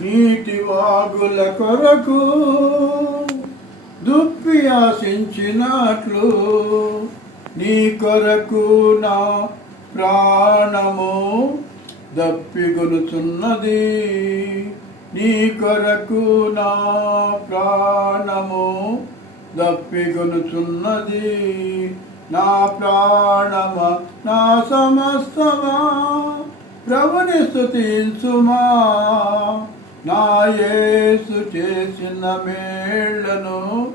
నీటి వాగుల కొరకు దుప్పి ఆశించినట్లు నీ కొరకు నా ప్రాణము దప్పిగొనుచున్నది. నీ కొరకు నా ప్రాణము దప్పిగొనుచున్నది. నా ప్రాణమా నా సమస్తమా ప్రభుని స్తుతించుమా. నా యేసు చేసిన మేళ్లను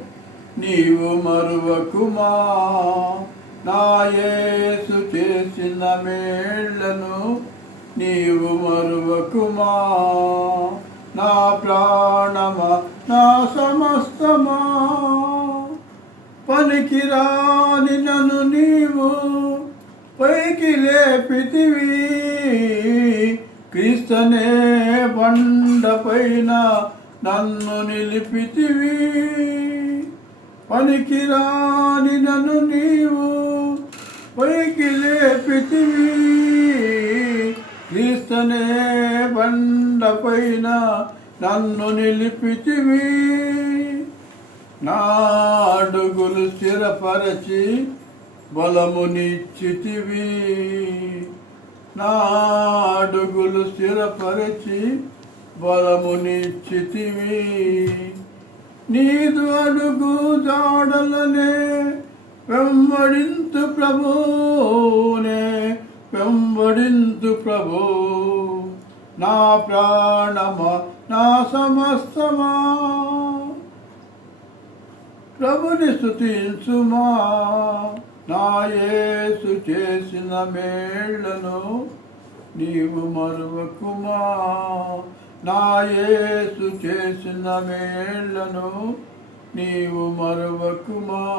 నీవు మరువకుమా. నా యేసు చేసిన మేళ్లను నీవు మరువకుమా. నా ప్రాణమా నా సమస్తమా పనికిరాని నన్ను నీవు పైకి లేపితివి. క్రీస్తనే బండపైన నన్ను నిలిపితివి. పనికిరాని నన్ను నీవు పైకి లేపితివి. క్రీస్తనే బండపైన నన్ను నిలిపితివి. నా అడుగులు స్థిరపరచి బలమునిచ్చితివి. నా అడుగులు స్థిరపరచి బలమునిచ్చితివి. నీదు అడుగు జాడలనే వెంబడింతు ప్రభువునే వెంబడింతు ప్రభు. నా ప్రాణమా నా సమస్తమా ప్రభుని స్తుతించుమా. నా యేసు చేసిన మేళ్లను నీవు మరువకుమా. నా యేసు చేసిన మేళ్లను నీవు మరువకుమా.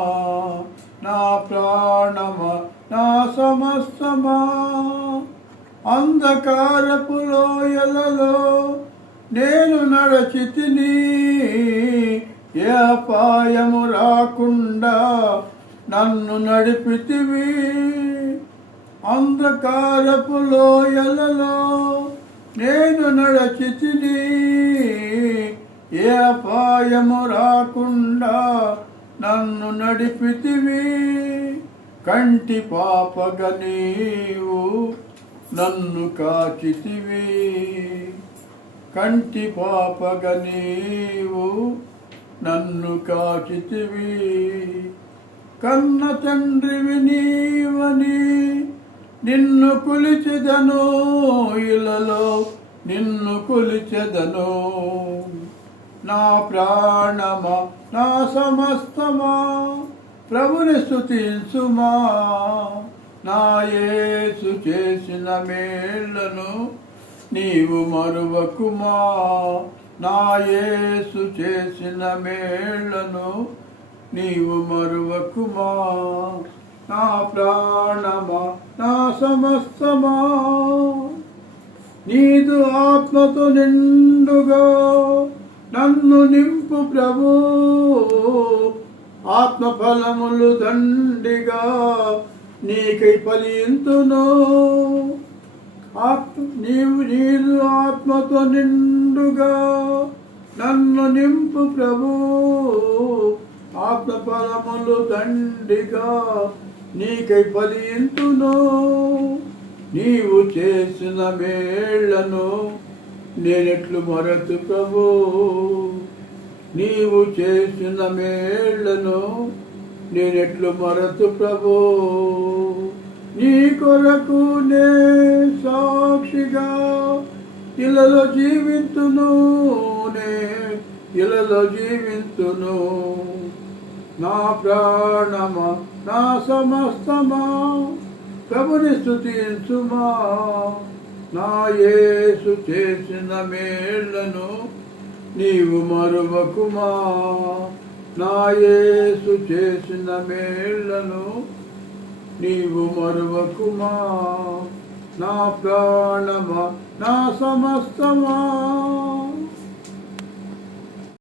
నా ప్రాణమా నా సమస్తమా అంధకారపు లోయలలో నేను నడచితిని. ఏ అపాయము రాకుండా నన్ను నడిపితివి. అంధకారపు లోయలలో నేను నడచితిని. ఏ అపాయము రాకుండా నన్ను నడిపితివి. కంటి పాపగా నీవు నన్ను కాచితివి. కంటి పాపగా నీవు నన్ను కాచితివి. కన్న తండ్రివి నీవని నిన్ను కొలిచెదను. ఇలలో నిన్ను కొలిచెదను. నా ప్రాణమా నా సమస్తమా ప్రభుని స్తుతించుమా. నా యేసు చేసిన మేళ్లను నీవు మరువకుమా. నా యేసు చేసిన మేళ్లను నీవు మరువకుమా. నా ప్రాణమా నా సమస్తమా నీదు ఆత్మతో నిండుగా నన్ను నింపు ప్రభు. ఆత్మఫలములు దండిగా నీకై ఫలింతును. నీదు ఆత్మతో నిండుగా నన్ను నింపు ప్రభు. ఆత్మఫలములు దండిగా నీకై ఫలింతును. నీవు చేసిన మేళ్లను నేనెట్లు మరతు ప్రభు. నీవు చేసిన మేళ్లను నేనెట్లు మరతు ప్రభు. నీ కొరకు నే సాక్షిగా ఇలలో జీవింతును. నే ఇలలో జీవింతును. నా ప్రాణమా నా సమస్తమా ప్రభుని స్తుతించుమా. నా యేసు చేసిన మేళ్లను నీవు మరువకుమా. నా యేసు చేసిన మేళ్లను నీవు మరువకుమా. నా ప్రాణమా నా సమస్తమా